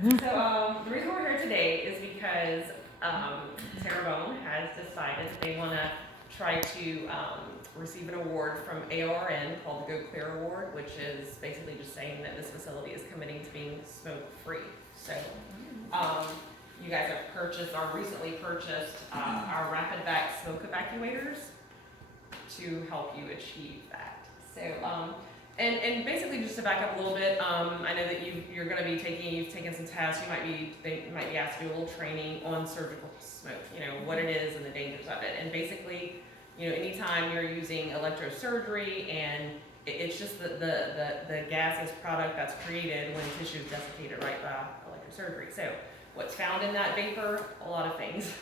So the reason we're here today is because Sarah Bone has decided that they want to try to receive an award from AORN called the Go Clear Award, which is basically just saying that this facility is committing to being smoke-free. So you guys have purchased or recently purchased our rapid vac smoke evacuators to help you achieve that. So and basically just to back up a little bit, I know that you're going to be you've taken some tests. You might be asked to do a little training on surgical smoke. You know what it is and the dangers of it. And basically, you know, anytime you're using electrosurgery and it's just the gaseous product that's created when tissue is desiccated right by electrosurgery. So what's found in that vapor? A lot of things.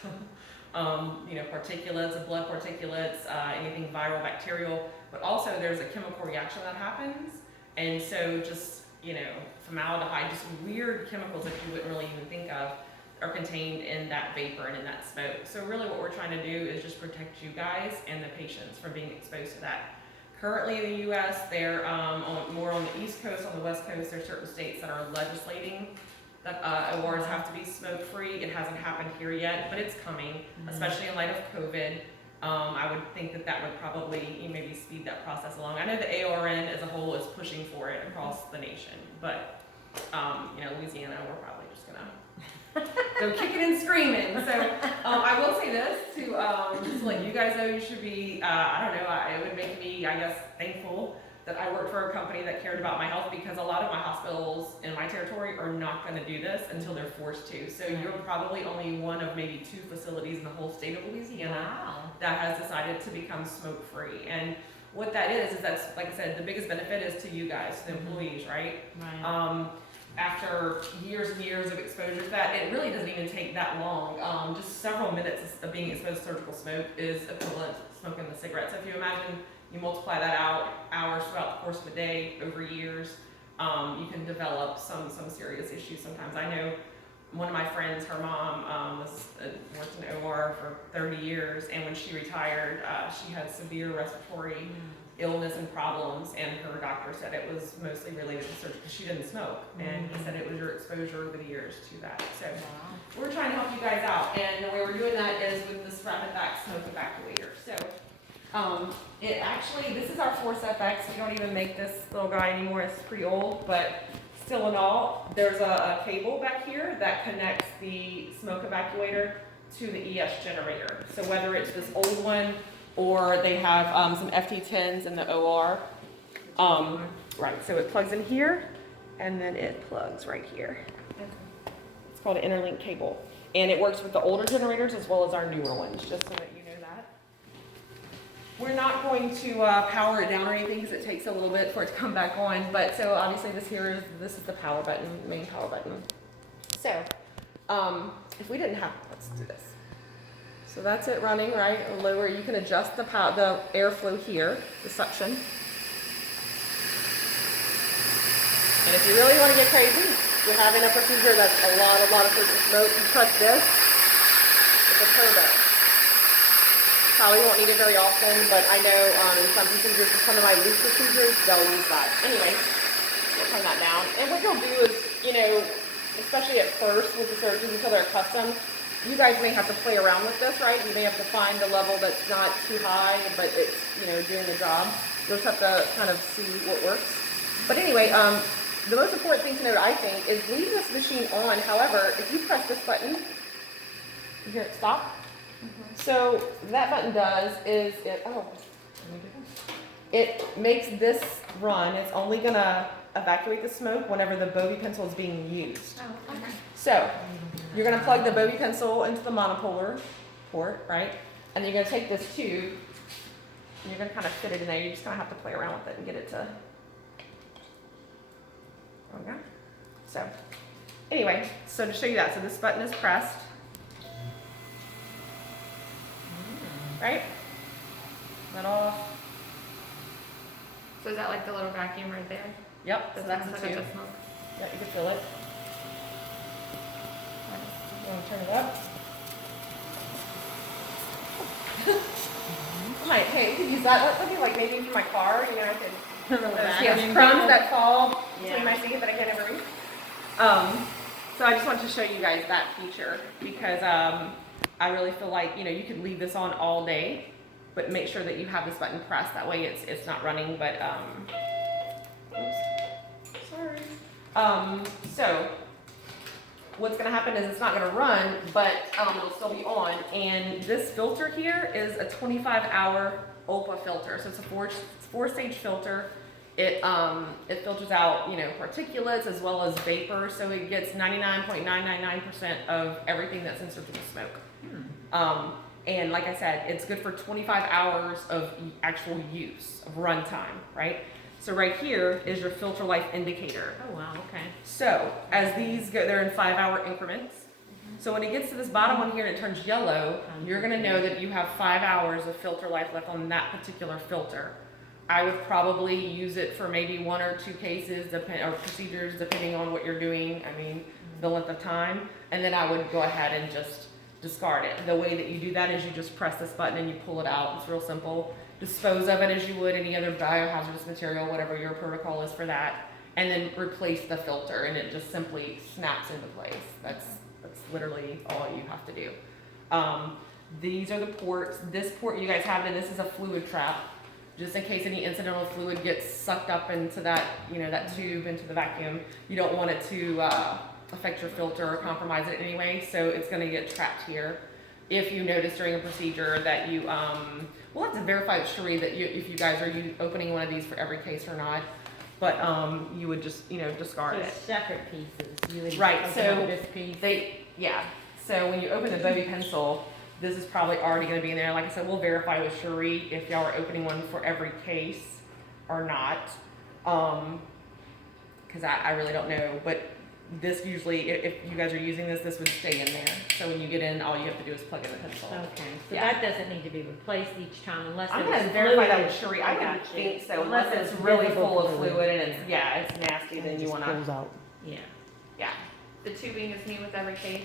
You know, particulates, blood particulates, anything viral, bacterial, but also there's a chemical reaction that happens. And so just, you know, formaldehyde, just weird chemicals that you wouldn't really even think of are contained in that vapor and in that smoke. So really what we're trying to do is just protect you guys and the patients from being exposed to that. Currently in the US, they're more on the East Coast, on the West Coast, there are certain states that are legislating that awards have to be smoke-free. It hasn't happened here yet, but it's coming, especially in light of COVID. I would think that that would probably maybe speed that process along. I know the AORN as a whole is pushing for it across the nation, but you know, Louisiana, we're probably just gonna go kicking and screaming. So I will say this just to let you guys know, you should be, I don't know, it would make me, I guess, thankful that I worked for a company that cared about my health, because a lot of my hospitals in my territory are not going to do this until they're forced to. So you're probably only one of maybe 2 facilities in the whole state of Louisiana that has decided to become smoke-free. And what that is that's, like I said, the biggest benefit is to you guys, the employees, right? After years and years of exposure to that, it really doesn't even take that long. Just several minutes of being exposed to surgical smoke is equivalent to smoking a cigarette. So if you imagine you multiply that out hours throughout the course of a day over years, you can develop some serious issues sometimes. I know one of my friends, her mom worked in OR for 30 years, and when she retired, she had severe respiratory illness and problems, and her doctor said it was mostly related to surgery because she didn't smoke, and he said it was your exposure over the years to that. So we're trying to help you guys out, and the way we're doing that is with this rapid vac smoke evacuator. So it actually, this is our Force FX. We don't even make this little guy anymore. It's pretty old, but still in all, there's a cable back here that connects the smoke evacuator to the ES generator. So whether it's this old one or they have some FT10s in the OR, right, so it plugs in here and then it plugs right here. It's called an interlink cable. And it works with the older generators as well as our newer ones, just so that you know that. We're not going to power it down or anything because it takes a little bit for it to come back on. But so obviously this is the power button, the main power button. So if we didn't have, let's do this. So that's it running, right? Lower, you can adjust the airflow here, the suction. And if you really want to get crazy, you're having a procedure that's a lot of surgical smoke, you press this, it's a turbo. Probably won't need it very often, but I know in some procedures, some of my loose procedures, they'll use that. Anyway, we'll turn that down. And what you'll do is, you know, especially at first with the surgeons until they're accustomed, you guys may have to play around with this, right? You may have to find the level that's not too high, but it's, you know, doing the job. You'll just have to kind of see what works. But anyway, the most important thing to note, I think, is leave this machine on. However, if you press this button, you hear it stop. So that button does is it makes this run. It's only gonna evacuate the smoke whenever the Bovie pencil is being used. Oh, okay. So you're gonna plug the Bovie pencil into the monopolar port, right? And then you're gonna take this tube and you're gonna kind of fit it in there. You're just gonna have to play around with it and get it to. Okay. So anyway, so to show you that, so this button is pressed. Right? That off. So is that like the little vacuum right there? Yep. So that's the like tube. a smoke. Yeah, you can feel it. You want to turn it up? I might, hey, you could use that. Let me like maybe for my car. You know, I could. Yes, crumbs that fall between my feet that I can't ever reach. So I just wanted to show you guys that feature because I really feel like, you know, you could leave this on all day, but make sure that you have this button pressed. That way it's not running, but, oops, sorry. So what's gonna happen is it's not gonna run, but it'll still be on. And this filter here is a 25-hour OPA filter. So it's a four-stage filter. It filters out, you know, particulates as well as vapor, so it gets 99.999% of everything that's in surgical smoke. And like I said, it's good for 25 hours of actual use, of runtime, right? So right here is your filter life indicator. Oh, wow, okay. So as these go, they're in 5-hour increments. So when it gets to this bottom one here and it turns yellow, you're gonna know that you have 5 hours of filter life left on that particular filter. I would probably use it for maybe 1 or 2 cases, or procedures, depending on what you're doing. I mean, the length of time, and then I would go ahead and just discard it. The way that you do that is you just press this button and you pull it out. It's real simple. Dispose of it as you would any other biohazardous material, whatever your protocol is for that, and then replace the filter, and it just simply snaps into place. That's literally all you have to do. These are the ports. This port you guys have, and this is a fluid trap. Just in case any incidental fluid gets sucked up into that, you know, that tube, into the vacuum. You don't want it to affect your filter or compromise it anyway, so it's gonna get trapped here. If you notice during a procedure that you, we'll have to verify with Cherie that if you guys are opening one of these for every case or not, but you would just, you know, discard it. Separate pieces. You would Right, open so up this piece. So when you open the Bovie pencil, this is probably already going to be in there. Like I said, we'll verify with Cherie if y'all are opening one for every case or not. Because I really don't know. But this usually, if you guys are using this, this would stay in there. So when you get in, all you have to do is plug in the pencil. Okay, so Yeah. that doesn't need to be replaced each time unless I'm there's going to verify that fluid. with Cherie. I got don't you. think so. Unless Unless it's it's really visible full of fluid. fluid and it's, it's nasty, then you want to, out. Yeah. yeah. The tubing is new with every case.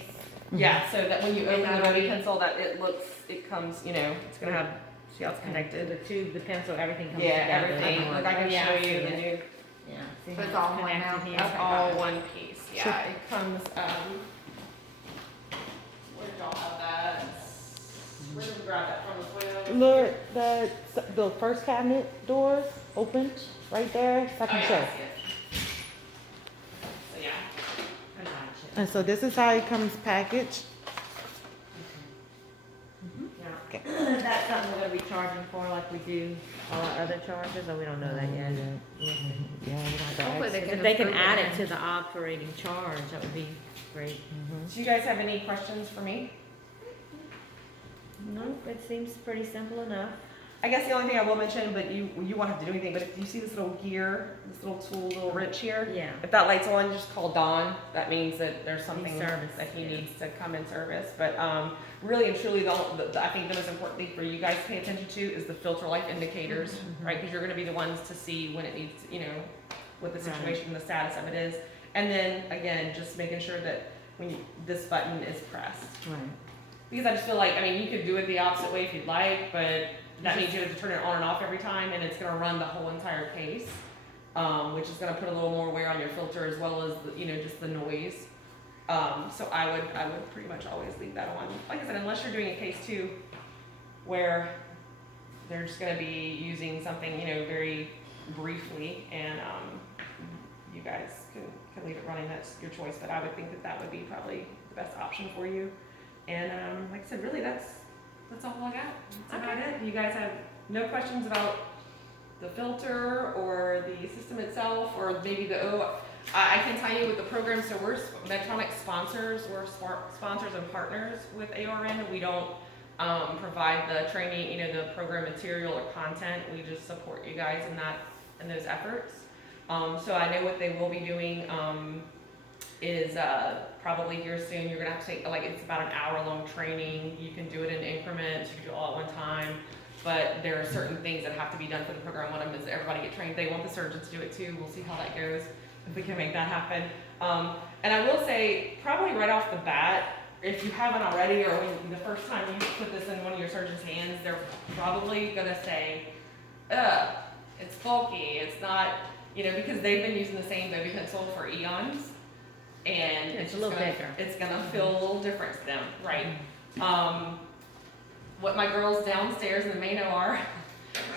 Yeah, so that when you open the that Bovie be- pencil, that it comes, you know, it's gonna have, see how it's So connected. the tube, the pencil, everything comes Yeah, together. everything, look, I can Yeah, show see you the it. new, Yeah. See So how it's all one connected now? here? that's all one piece, yeah, it comes, where did y'all have that? Where did we grab that from, the Lord, the first cabinet doors open right there, second shelf. So, yeah, I got And so this is how it comes packaged. you. Yeah. That's something we're gonna be charging for like we do all our other charges, or we don't know that yet? Yeah, we don't have to Hopefully ask. they can If they can approve add it it to the operating charge, that would be great. do you guys have any questions for me? No, it seems pretty simple enough. I guess the only thing I will mention, but you won't have to do anything, but if you see this little gear, this little tool, little wrench here, Yeah. if that light's on, just call Don. That means that there's something service, that he yeah. needs to come in service. But really and truly, I think the most important thing for you guys to pay attention to is the filter life indicators, right? Because you're going to be the ones to see when it needs, you know, what the Right. situation, the status of it is. And then again, just making sure that this button is pressed. Right. Because I just feel like, I mean, you could do it the opposite way if you'd like, but that means you have to turn it on and off every time, and it's gonna run the whole entire case, which is gonna put a little more wear on your filter as well as, you know, just the noise. So I would pretty much always leave that on. Like I said, unless you're doing a case too, where they're just gonna be using something, you know, very briefly, and you guys can leave it running. That's your choice, but I would think that would be probably the best option for you. And like I said, really, that's all I got. That's about it. You guys have no questions about the filter or the system itself, or maybe I can tell you with the program. So we're Medtronic sponsors. We're sponsors and partners with ARN. We don't provide the training, you know, the program material or content. We just support you guys in those efforts. So I know what they will be doing is probably here soon. You're gonna have to take, like, it's about an hour-long training. You can do it in increments. You can do it all at one time. But there are certain things that have to be done for the program. One of them is everybody get trained. They want the surgeons to do it too. We'll see how that goes, if we can make that happen. And I will say, probably right off the bat, if you haven't already, or when the first time you put this in one of your surgeon's hands, they're probably gonna say, it's bulky, it's not, you know, because they've been using the same Bovie pencil for eons. and It's a just little gonna- bigger. It's gonna feel a little different to them, right? What my girls downstairs in the main OR,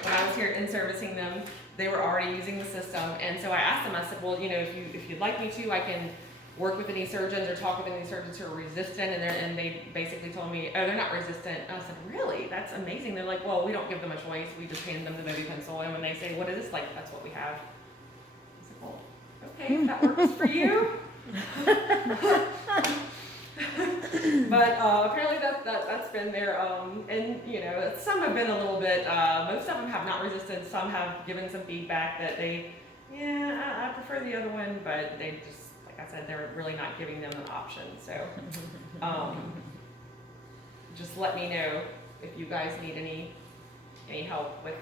when I was here in servicing them, they were already using the system, and so I asked them, I said, well, you know, if you'd like me to, I can work with any surgeons or talk with any surgeons who are resistant, and they basically told me, oh, they're not resistant. And I said, really? That's amazing. They're like, well, we don't give them a choice. We just hand them the Bovie pencil, and when they say, what is this, like, that's what we have. I said, well, okay, if that works for you. But apparently that's been their, and you know, some have been a little bit, most of them have not resisted, some have given some feedback that they, I prefer the other one, but they just, like I said, they're really not giving them an option, so, just let me know if you guys need any help with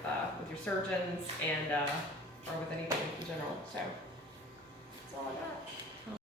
your surgeons and, or with anything in general, so, that's all I got.